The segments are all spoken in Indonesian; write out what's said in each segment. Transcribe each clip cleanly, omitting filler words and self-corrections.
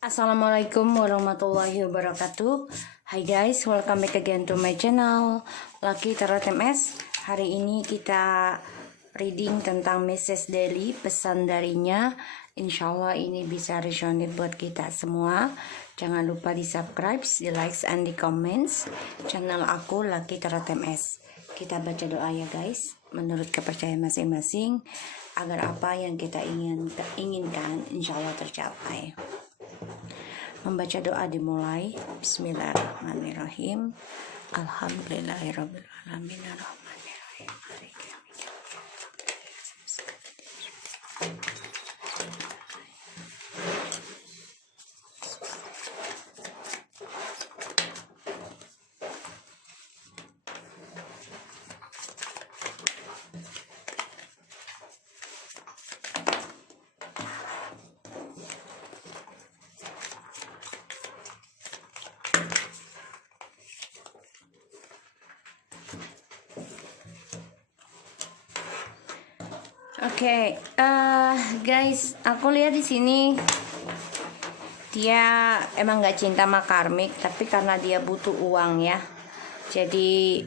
Assalamualaikum warahmatullahi wabarakatuh. Hi guys, welcome back again to my channel Lucky Tarot MS. Hari ini kita reading tentang message daily, pesan darinya. Insya Allah ini bisa resonate buat kita semua. Jangan lupa di subscribe, di likes, and di comments channel aku Lucky Tarot MS. Kita baca doa ya guys, menurut kepercayaan masing-masing, agar apa yang kita inginkan insya Allah tercapai. Membaca doa dimulai. Bismillahirrahmanirrahim. Alhamdulillahirabbil alamin arrahmanirrahim. Oke, guys, aku lihat di sini dia emang nggak cinta sama karmik, tapi karena dia butuh uang ya. Jadi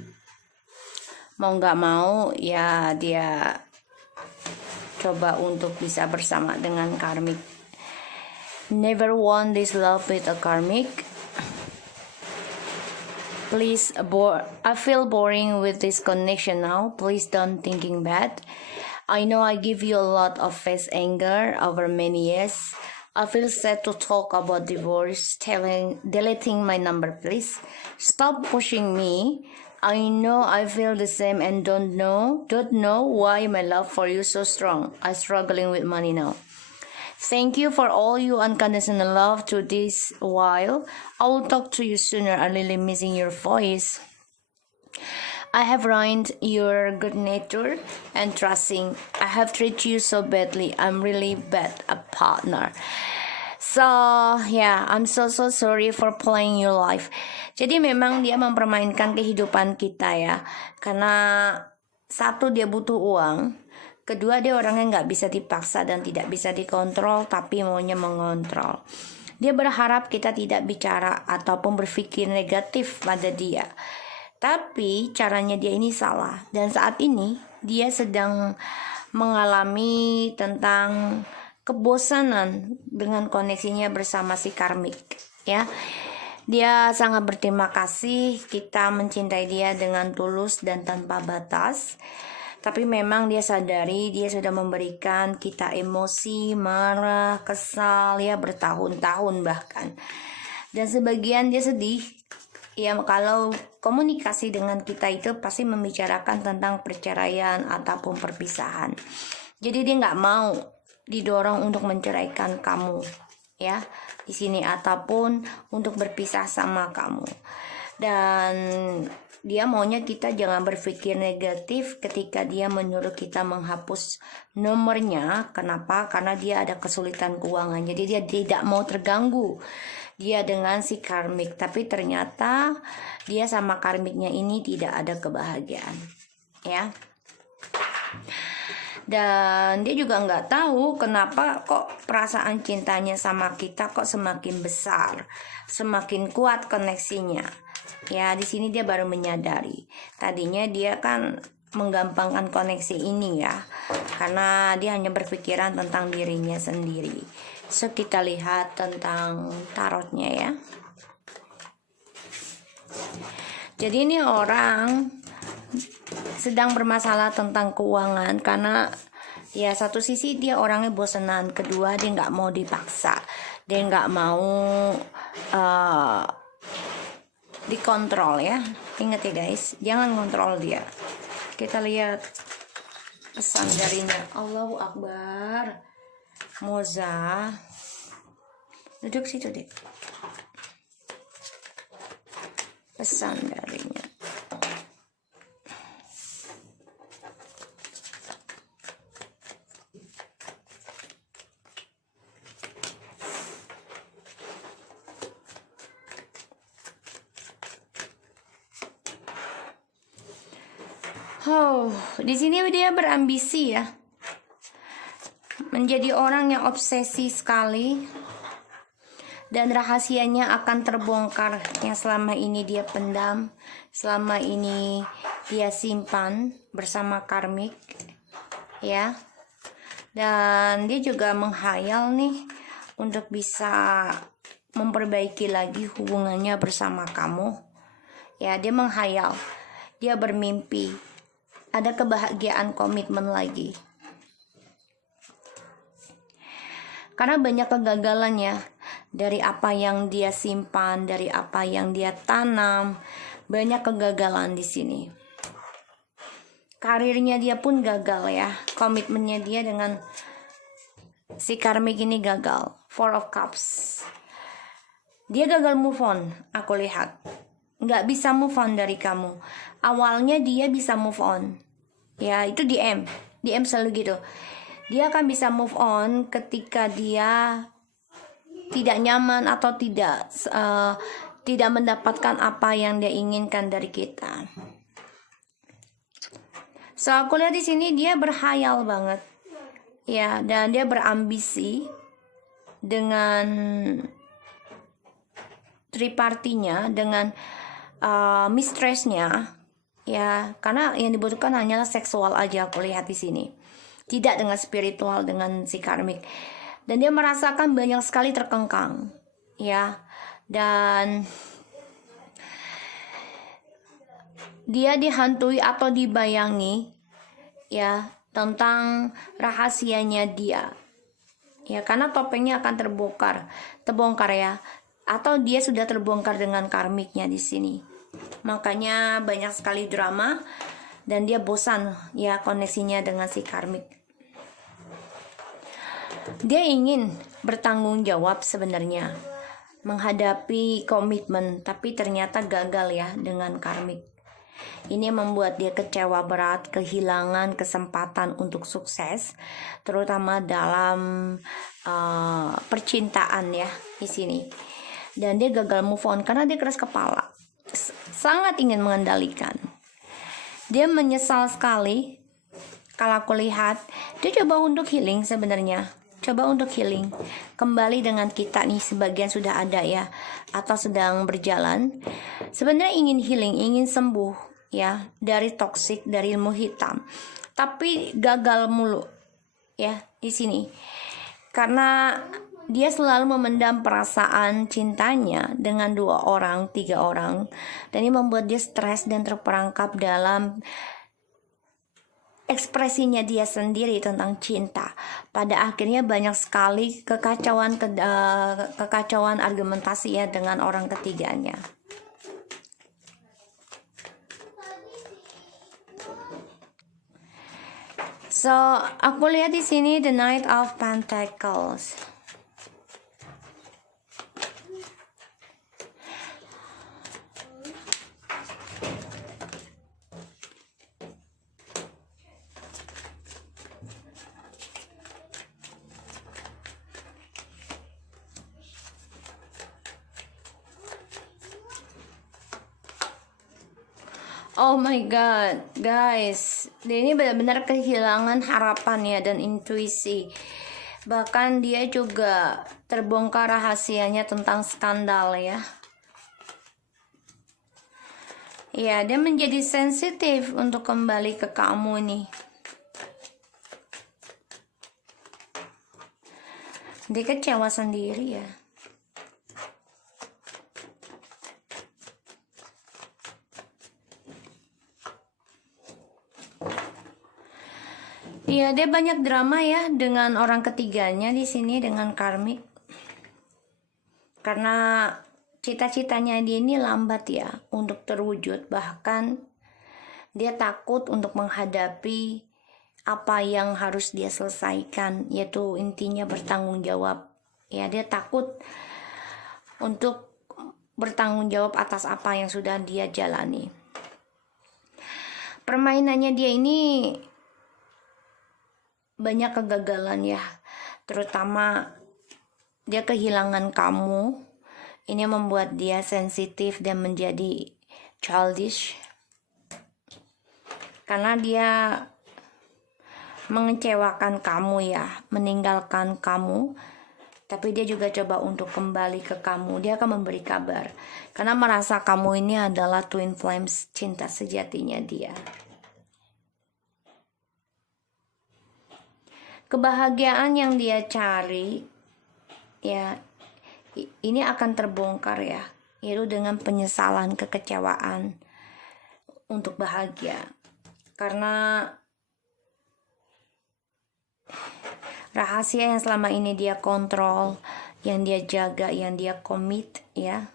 mau nggak mau ya dia coba untuk bisa bersama dengan karmik. Never want this love with a karmic. Please, I feel boring with this connection now. Please don't thinking bad. I know I give you a lot of face anger over many years. I feel sad to talk about divorce, deleting my number please. Stop pushing me. I know I feel the same and don't know why my love for you so strong. I'm struggling with money now. Thank you for all your unconditional love to this while. I will talk to you sooner. I'm really missing your voice. I have ruined your good nature and trusting. I have treated you so badly. I'm really bad a partner. So yeah, I'm so sorry for playing your life. Jadi memang dia mempermainkan kehidupan kita ya. Karena satu, dia butuh uang. Kedua, dia orangnya nggak bisa dipaksa dan tidak bisa dikontrol, tapi maunya mengontrol. Dia berharap kita tidak bicara ataupun berpikir negatif pada dia. Tapi caranya dia ini salah. Dan saat ini dia sedang mengalami tentang kebosanan dengan koneksinya bersama si karmik ya. Dia sangat berterima kasih kita mencintai dia dengan tulus dan tanpa batas. Tapi memang dia sadari dia sudah memberikan kita emosi, marah, kesal ya bertahun-tahun bahkan. Dan sebagian dia sedih. Ya kalau komunikasi dengan kita itu pasti membicarakan tentang perceraian ataupun perpisahan. Jadi dia nggak mau didorong untuk menceraikan kamu ya di sini ataupun untuk berpisah sama kamu. Dan dia maunya kita jangan berpikir negatif ketika dia menyuruh kita menghapus nomornya. Kenapa? Karena dia ada kesulitan keuangan. Jadi dia tidak mau terganggu dia dengan si karmik, tapi ternyata dia sama karmiknya ini tidak ada kebahagiaan ya. Dan dia juga nggak tahu kenapa kok perasaan cintanya sama kita kok semakin besar, semakin kuat koneksinya ya. Di sini dia baru menyadari tadinya dia kan menggampangkan koneksi ini ya, karena dia hanya berpikiran tentang dirinya sendiri. So kita lihat tentang tarotnya ya. Jadi ini orang sedang bermasalah tentang keuangan karena ya satu sisi dia orangnya bosanan, kedua dia nggak mau dipaksa, dia nggak mau dikontrol ya. Ingat ya guys, jangan kontrol dia. Kita lihat pesan darinya. Allahu Akbar. Moza, duduk situ deh. Pesan darinya. Oh, di sini dia berambisi ya. Menjadi orang yang obsesi sekali dan rahasianya akan terbongkar yang selama ini dia pendam, selama ini dia simpan bersama karmik, ya. Dan dia juga menghayal nih untuk bisa memperbaiki lagi hubungannya bersama kamu. Ya, dia menghayal, dia bermimpi ada kebahagiaan komitmen lagi. Karena banyak kegagalan ya, dari apa yang dia simpan, dari apa yang dia tanam, banyak kegagalan di sini. Karirnya dia pun gagal ya, komitmennya dia dengan si karmik ini gagal. Four of Cups. Dia gagal move on, aku lihat. Nggak bisa move on dari kamu. Awalnya dia bisa move on. Ya, itu DM selalu gitu. Dia akan bisa move on ketika dia tidak nyaman atau tidak mendapatkan apa yang dia inginkan dari kita. So aku lihat di sini dia berhayal banget, ya, dan dia berambisi dengan tripartinya, dengan mistressnya, ya, karena yang dibutuhkan hanyalah seksual aja aku lihat di sini. Tidak dengan spiritual, dengan si karmik. Dan dia merasakan banyak sekali terkengkang, ya. Dan dia dihantui atau dibayangi, ya, tentang rahasianya dia. Ya, karena topengnya akan terbongkar ya. Atau dia sudah terbongkar dengan karmiknya di sini. Makanya banyak sekali drama. Dan dia bosan ya koneksinya dengan si karmik. Dia ingin bertanggung jawab sebenarnya menghadapi komitmen, tapi ternyata gagal ya dengan karmik. Ini membuat dia kecewa berat, kehilangan kesempatan untuk sukses, terutama dalam percintaan ya di sini. Dan dia gagal move on karena dia keras kepala, sangat ingin mengendalikan. Dia menyesal sekali. Kalau aku lihat, dia coba untuk healing sebenarnya. Coba untuk healing. Kembali dengan kita nih, sebagian sudah ada ya, atau sedang berjalan. Sebenarnya ingin healing, ingin sembuh ya, dari toksik, dari ilmu hitam. Tapi gagal mulu ya di sini. Karena dia selalu memendam perasaan cintanya dengan 2 orang, 3 orang. Dan ini membuat dia stres dan terperangkap dalam ekspresinya dia sendiri tentang cinta. Pada akhirnya banyak sekali kekacauan argumentasi ya dengan orang ketiganya. So, aku lihat di sini the Knight of Pentacles. Oh my god, guys, dia ini benar-benar kehilangan harapan ya dan intuisi. Bahkan dia juga terbongkar rahasianya tentang skandal ya. Ya, dia menjadi sensitif untuk kembali ke kamu nih. Dia kecewa sendiri ya. Iya, dia banyak drama ya dengan orang ketiganya di sini, dengan karmik. Karena cita-citanya dia ini lambat ya untuk terwujud. Bahkan dia takut untuk menghadapi apa yang harus dia selesaikan, yaitu intinya bertanggung jawab. Ya, dia takut untuk bertanggung jawab atas apa yang sudah dia jalani. Permainannya dia ini banyak kegagalan ya, terutama dia kehilangan kamu. Ini membuat dia sensitif dan menjadi childish karena dia mengecewakan kamu ya, meninggalkan kamu. Tapi dia juga coba untuk kembali ke kamu. Dia akan memberi kabar. Karena merasa kamu ini adalah twin flames, cinta sejatinya dia. Kebahagiaan yang dia cari, ya, ini akan terbongkar ya. Yaitu dengan penyesalan, kekecewaan untuk bahagia. Karena rahasia yang selama ini dia kontrol, yang dia jaga, yang dia komit ya,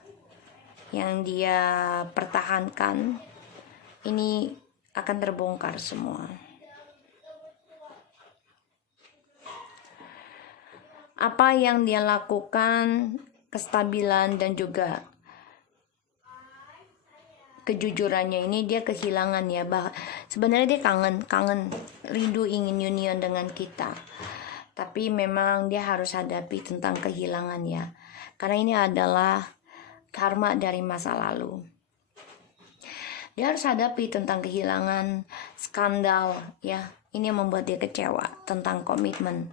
yang dia pertahankan, ini akan terbongkar semua. Apa yang dia lakukan, kestabilan dan juga kejujurannya ini dia kehilangan ya. Sebenarnya dia kangen, rindu ingin union dengan kita. Tapi memang dia harus hadapi tentang kehilangan ya. Karena ini adalah karma dari masa lalu. Dia harus hadapi tentang kehilangan, skandal ya. Ini yang membuat dia kecewa tentang komitmen.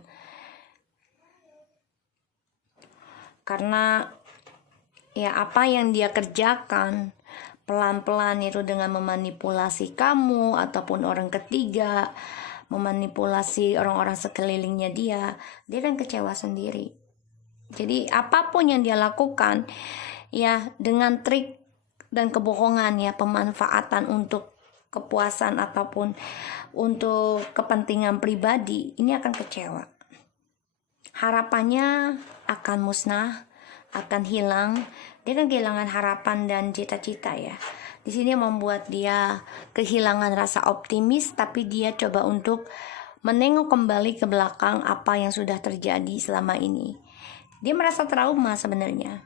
Karena ya apa yang dia kerjakan pelan-pelan itu dengan memanipulasi kamu ataupun orang ketiga, memanipulasi orang-orang sekelilingnya dia kan kecewa sendiri. Jadi apapun yang dia lakukan ya dengan trik dan kebohongan ya, pemanfaatan untuk kepuasan ataupun untuk kepentingan pribadi, ini akan kecewa. Harapannya akan musnah, akan hilang. Dia kan kehilangan harapan dan cita-cita ya. Di sini membuat dia kehilangan rasa optimis, tapi dia coba untuk menengok kembali ke belakang apa yang sudah terjadi selama ini. Dia merasa trauma sebenarnya.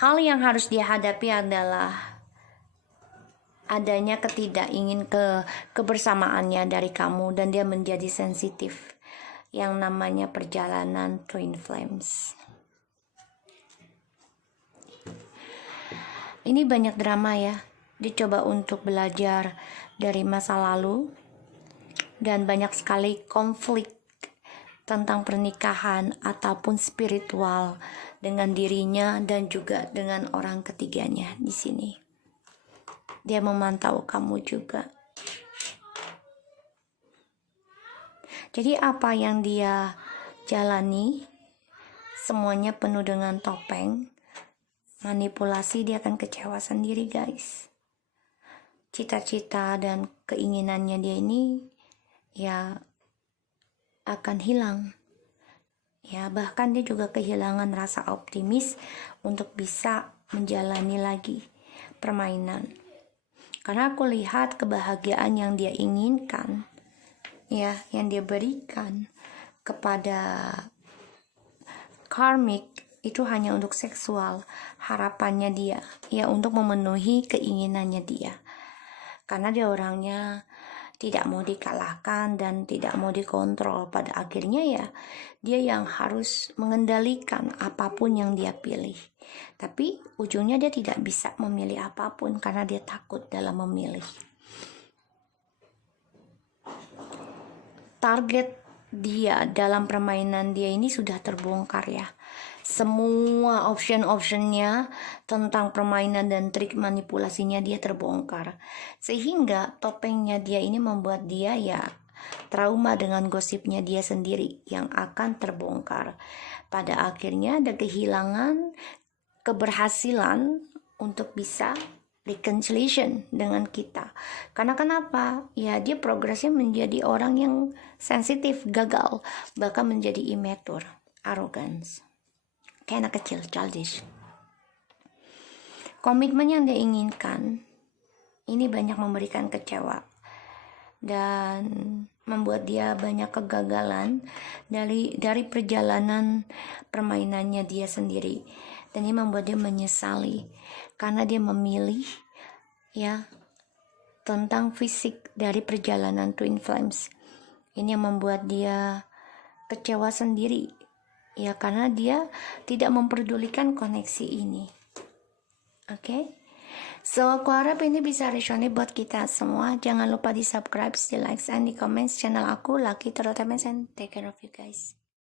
Hal yang harus dia hadapi adalah adanya ketidakingin kebersamaannya dari kamu, dan dia menjadi sensitif. Yang namanya perjalanan twin flames. Ini banyak drama ya. Dicoba untuk belajar dari masa lalu. Dan banyak sekali konflik tentang pernikahan ataupun spiritual dengan dirinya dan juga dengan orang ketiganya di sini. Dia memantau kamu juga. Jadi apa yang dia jalani semuanya penuh dengan topeng, manipulasi. Dia akan kecewa sendiri guys. Cita-cita dan keinginannya dia ini ya akan hilang. Ya bahkan dia juga kehilangan rasa optimis untuk bisa menjalani lagi permainan. Karena aku lihat kebahagiaan yang dia inginkan ya, yang dia berikan kepada karmic itu hanya untuk seksual. Harapannya dia ya untuk memenuhi keinginannya dia. Karena dia orangnya tidak mau dikalahkan dan tidak mau dikontrol. Pada akhirnya ya dia yang harus mengendalikan apapun yang dia pilih. Tapi ujungnya dia tidak bisa memilih apapun karena dia takut dalam memilih. Target dia dalam permainan dia ini sudah terbongkar ya. Semua option-optionnya tentang permainan dan trik manipulasinya dia terbongkar. Sehingga topengnya dia ini membuat dia ya trauma dengan gosipnya dia sendiri yang akan terbongkar. Pada akhirnya ada kehilangan keberhasilan untuk bisa reconciliation dengan kita. Karena kenapa? Ya dia progresnya menjadi orang yang sensitif, gagal, bahkan menjadi immature, arrogance. Kayak anak kecil, childish. Komitmen yang dia inginkan ini banyak memberikan kecewa dan membuat dia banyak kegagalan dari perjalanan permainannya dia sendiri. Dan ini membuat dia menyesali karena dia memilih ya tentang fisik dari perjalanan twin flames. Ini yang membuat dia kecewa sendiri ya, karena dia tidak memperdulikan koneksi ini. Oke? So aku harap ini bisa resonate buat kita semua. Jangan lupa di subscribe, di like, and di comments channel aku, Lucky Tarot and take care of you guys.